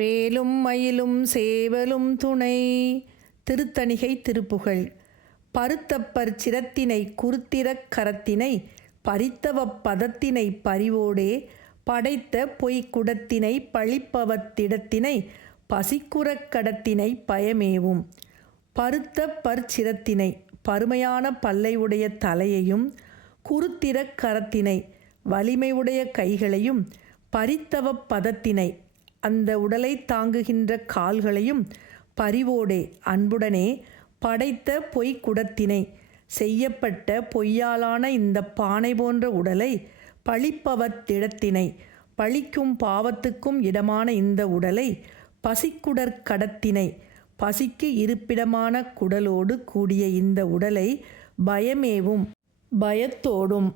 வேலும் மயிலும் சேவலும் துணை. திருத்தணிகை திருப்புகழ். பருத்தப்பர் சிரத்தினை குருத்திரக் கரத்தினை பறித்தவப் பதத்தினை பரிவோடே படைத்த பொய்க்குடத்தினை பழிப்பவத்திடத்தினை பசிக்குறக் கடத்தினை பயமேவும். பருத்த பற்சிரத்தினை பருமையான பல்லை உடைய தலையையும் குருத்திரக் கரத்தினை வலிமையுடைய கைகளையும் பரித்தவப் பதத்தினை அந்த உடலை தாங்குகின்ற கால்களையும் பரிவோடே அன்புடனே படைத்த பொய்க்குடத்தினை செய்யப்பட்ட பொய்யாலான இந்த பானை போன்ற உடலை பழிப்பவத்திடத்தினை பழிக்கும் பாவத்துக்கும் இடமான இந்த உடலை பசிக்குடற் கடத்தினை பசிக்கு இருப்பிடமான குடலோடு கூடிய இந்த உடலை பயமேவும் பயத்தோடும்.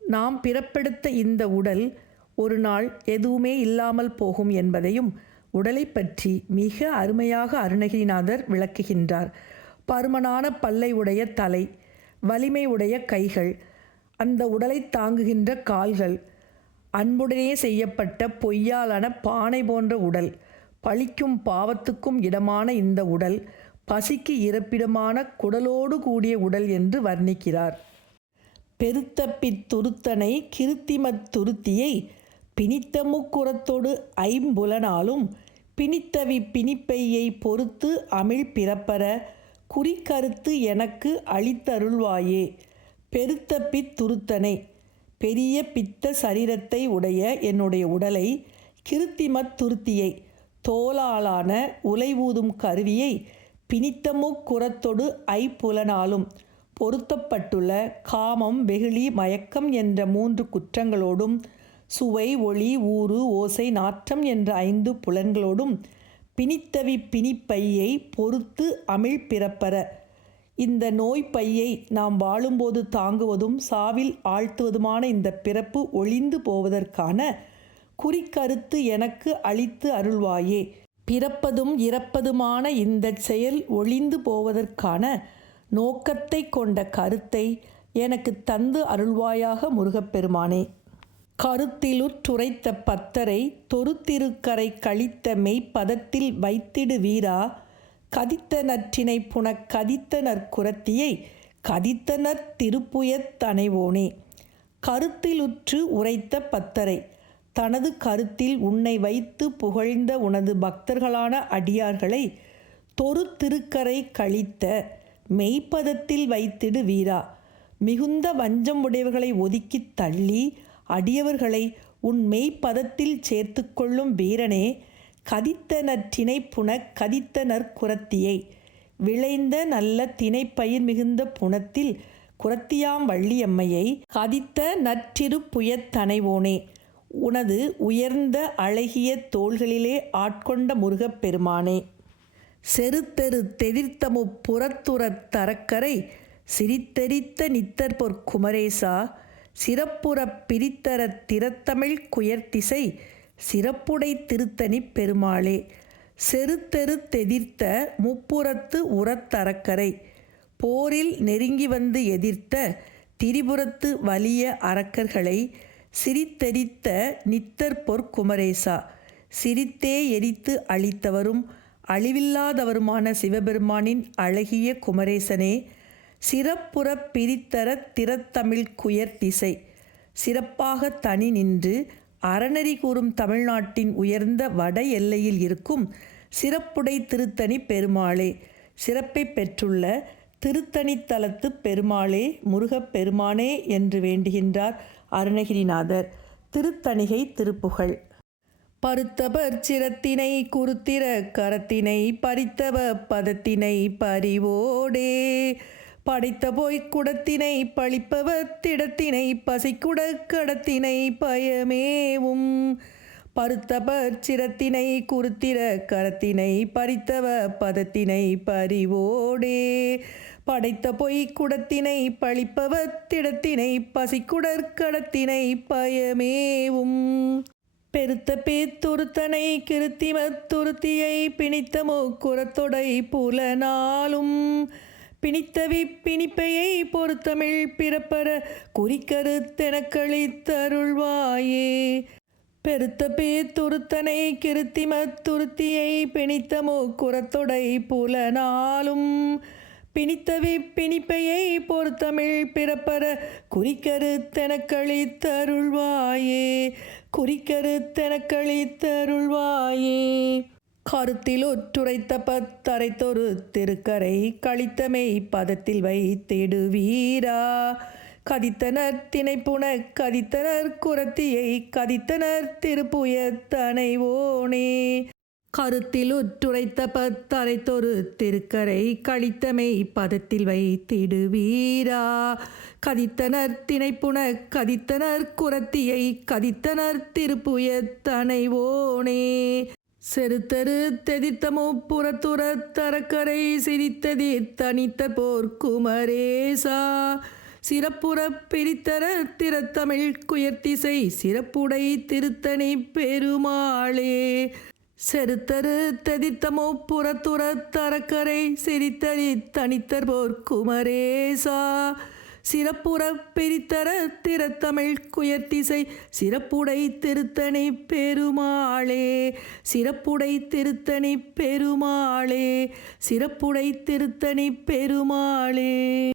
நாம் பிறப்பெடுத்த இந்த உடல் ஒரு நாள் எதுவுமே இல்லாமல் போகும் என்பதையும் உடலை பற்றி மிக அருமையாக அருணகிரிநாதர் விளக்குகின்றார். பருமனான பல்லை உடைய தலை வலிமை உடைய கைகள் அந்த உடலை தாங்குகின்ற கால்கள் அன்புடனே செய்யப்பட்ட பொய்யாலான பானை போன்ற உடல் பழிக்கும் பாவத்துக்கும் இடமான இந்த உடல் பசிக்கு இறப்பிடமான குடலோடு கூடிய உடல் என்று வர்ணிக்கிறார். பெருத்தப்பித் துருத்தனை கிருத்திமத் துருத்தியை பிணித்த முக்குரத்தொடு ஐம்புலனாலும் பிணித்தவி பிணிப்பையை பொறுத்து அமிழ் பிறப்பற குறிக்கருத்து எனக்கு அளித்தருள்வாயே. பெருத்த பித்துருத்தனை பெரிய பித்த சரீரத்தை உடைய என்னுடைய உடலை கிருத்திமத் துருத்தியை தோலாலான உலைவூதும் கருவியை கருவியை பிணித்தமுக்குரத்தொடு ஐப்புலனாலும் பொருத்தப்பட்டுள்ள காமம் வெகுளி மயக்கம் என்ற மூன்று குற்றங்களோடும் சுவை ஒளி ஊறு ஓசை நாற்றம் என்ற ஐந்து புலன்களோடும் பிணித்தவி பிணிப்பையை பொறுத்து அமிழ் பிறப்பற. இந்த நோய் பையை நாம் வாழும்போது தாங்குவதும் சாவில் ஆழ்த்துவதுமான இந்த பிறப்பு ஒளிந்து போவதற்கான குறிக்கருத்து எனக்கு அளித்து அருள்வாயே. பிறப்பதும் இறப்பதுமான இந்த செயல் ஒளிந்து போவதற்கான நோக்கத்தை கொண்ட கருத்தை எனக்கு தந்து அருள்வாயாக முருகப்பெருமானே. கருத்திலுற்றுரைத்த பத்தரை தொருத்திருக்கரை கழித்த மெய்ப்பதத்தில் வைத்திடு வீரா கதித்த நற்றினை புனக் கதித்த நற்குரத்தியை கதித்தனர் திருப்புயத் தனைவோனே. கருத்திலுற்று உரைத்த பத்தரை தனது கருத்தில் உன்னை வைத்து புகழ்ந்த உனது பக்தர்களான அடியார்களை தொரு திருக்கரை கழித்த மெய்ப்பதத்தில் வைத்திடு வீரா மிகுந்த வஞ்சம் உடையவர்களை ஒதுக்கித் தள்ளி அடியவர்களை உன் மெய்ப்பதத்தில் சேர்த்து கொள்ளும் வீரனே கதித்த நற்றினை புன கதித்த நற்குரத்தியை விளைந்த நல்ல திணைப்பயிர் மிகுந்த புனத்தில் குரத்தியாம் வள்ளியம்மையை கதித்த நற்றிரு புயத்தனைவோனே உனது உயர்ந்த அழகிய தோள்களிலே ஆட்கொண்ட முருகப் பெருமானே. செருத்தெரு தெதிர்த்தமு புறத்துறத் தரக்கரை சிரித்தெரித்த நித்தர் குமரேசா சிறப்புறப் பிரித்தர திறத்தமிழ் குயர்த்திசை சிறப்புடை திருத்தணி பெருமாளே. செருத்தெரு தெதிர்த்த முப்புறத்து உரத்தரக்கரை போரில் நெருங்கி வந்து எதிர்த்த திரிபுரத்து வலிய அரக்கர்களை சிரித்தெரித்த நித்தர் பொற்குமரேசா. சிரித்தே எரித்து அழித்தவரும் அழிவில்லாதவருமான சிவபெருமானின் அழகிய குமரேசனே சிறப்புறப் பிரித்தர திறத்தமிழ் குயர் திசை. சிறப்பாக தனி நின்று அறநெறி கூறும் தமிழ்நாட்டின் உயர்ந்த வட எல்லையில் இருக்கும் சிறப்புடை திருத்தணி பெருமாளே. சிறப்பை பெற்றுள்ள திருத்தணித்தலத்து பெருமாளே முருகப் பெருமானே என்று வேண்டுகின்றார் அருணகிரிநாதர். திருத்தணிகை திருப்புகழ். பருத்தபர் சிரத்தினை குருத்திர கரத்தினை பறித்தவ பதத்தினை பறிவோடே. படைத்த போய் குடத்தினை பழிப்பவர் திடத்தினை பசிக்குட கடத்தினை பயமேவும். பருத்தபர் சிரத்தினை குருத்திர கரத்தினை பறித்தவ பதத்தினை பறிவோடே. படைத்த பொய் குடத்தினை பழிப்பவர் திடத்தினை பசிக்குடற்கடத்தினை பயமேவும். பெருத்த பேத்துருத்தனை கிருத்திமத் துருத்தியை பிணித்த முக்குரத்தொடை புலனாலும். பிணித்தவி பிணிப்பையை பொறுத்தமிழ் பிறப்பற தருள்வாயே பெருத்த பேத்துருத்தனை கிருத்திமத் துருத்தியை பிணித்தமோ குரத்தொடை புலனாலும் பிணித்தவி பிணிப்பையை பொறுத்தமிழ் பிறப்பர குறிக்கருத்தெனக்களித்தருள்வாயே குறிக்கருத்தெனக்களித்தருள்வாயே கருத்தில் ஒற்றுரைத்த பத்தரைத்தொரு திருக்கரை கழித்தமை பதத்தில் வைத்திடுவீரா. கதித்தனர் திணைப்புன கதித்தனர் குரத்தியை கதித்தனர் திருப்புயத்தனை ஓனே கருத்தில் உற்றுரைத்த பத்தரைத்தொரு திருக்கரை கழித்தமை பதத்தில் வைத்திடுவீரா. கதித்தனர் திணைப்புன கதித்தனர் குரத்தியை கதித்தனர் திருப்புயத்தனைவோனே செருத்தரு தெதித்தமு புறத்துற தரக்கரை சிரித்ததி தனித்த போர்க்குமரேசா சிறப்புற பிரித்தர திறத்தமிழ் குயர்த்திசை சிறப்புடை திருத்தணி பெருமாளே. செருத்தரு தெதித்தமோ புறத்துற தரக்கரை சிரித்ததி தனித்தர் போர்க்குமரேசா குமரேசா. சிறப்புற பிரித்தர திறத்தமிழ் குயர்த்திசை சிறப்புடை திருத்தணி பெருமாளே. சிறப்புடை திருத்தணி பெருமாளே. சிறப்புடை திருத்தணி பெருமாளே.